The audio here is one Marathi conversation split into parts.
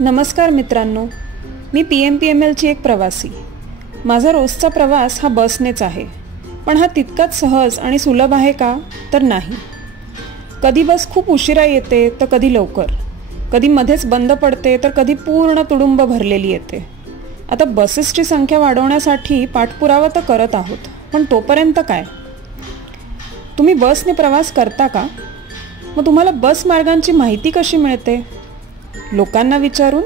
नमस्कार मित्रांनो, मी PMPMLची एक प्रवासी. माझा रोजचा प्रवास हा बसनेच आहे. पण हा तितकाच सहज आणि सुलभ आहे का? तर नाही. कधी बस खूप उशिरा येते तर कधी लवकर, कधी मध्येच बंद पडते तर कधी पूर्ण तुडुंब भरलेली येते. आता बसेसची संख्या वाढवण्यासाठी पाठपुरावा तर करत आहोत, पण तोपर्यंत काय? तुम्ही बसने प्रवास करता का? मग तुम्हाला बस मार्गांची माहिती कशी मिळते? लोकांना विचारून,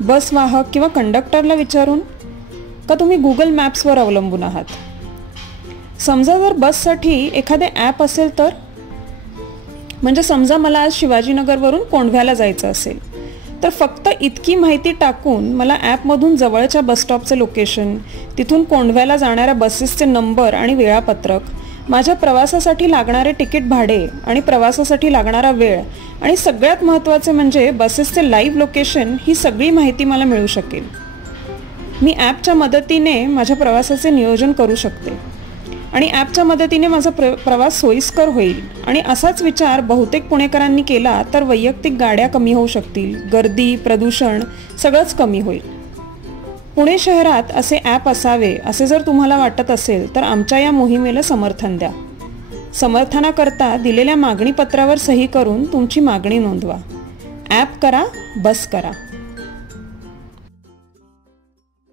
बस वाहक किंवा कंडक्टरला विचारून, का तुम्ही गुगल मॅप्सवर अवलंबून आहात? समजा जर बससाठी एखादे ॲप असेल तर, म्हणजे समजा मला आज शिवाजीनगरवरून कोंढव्याला जायचं असेल तर फक्त इतकी माहिती टाकून मला ॲपमधून जवळच्या बसस्टॉपचे लोकेशन, तिथून कोंढव्याला जाणाऱ्या बसेसचे नंबर आणि वेळापत्रक, माझ्या प्रवासासाठी लागणारे तिकीट भाडे आणि प्रवासासाठी लागणारा वेळ आणि सगळ्यात महत्त्वाचे म्हणजे बसेसचे लाईव्ह लोकेशन, ही सगळी माहिती मला मिळू शकेल. मी ॲपच्या मदतीने माझ्या प्रवासाचे नियोजन करू शकते आणि ॲपच्या मदतीने माझा प्रवास सोयीस्कर होईल. आणि असाच विचार बहुतेक पुणेकरांनी केला तर वैयक्तिक गाड्या कमी होऊ शकतील, गर्दी, प्रदूषण सगळंच कमी होईल. पुणे शहरात असे ॲप असावे असे जर तुम्हाला वाटत असेल तर आमच्या या मोहिमेला समर्थन द्या. समर्थनाकरता दिलेल्या मागणी पत्रावर सही करून तुमची मागणी नोंदवा. ॲप करा, बस करा.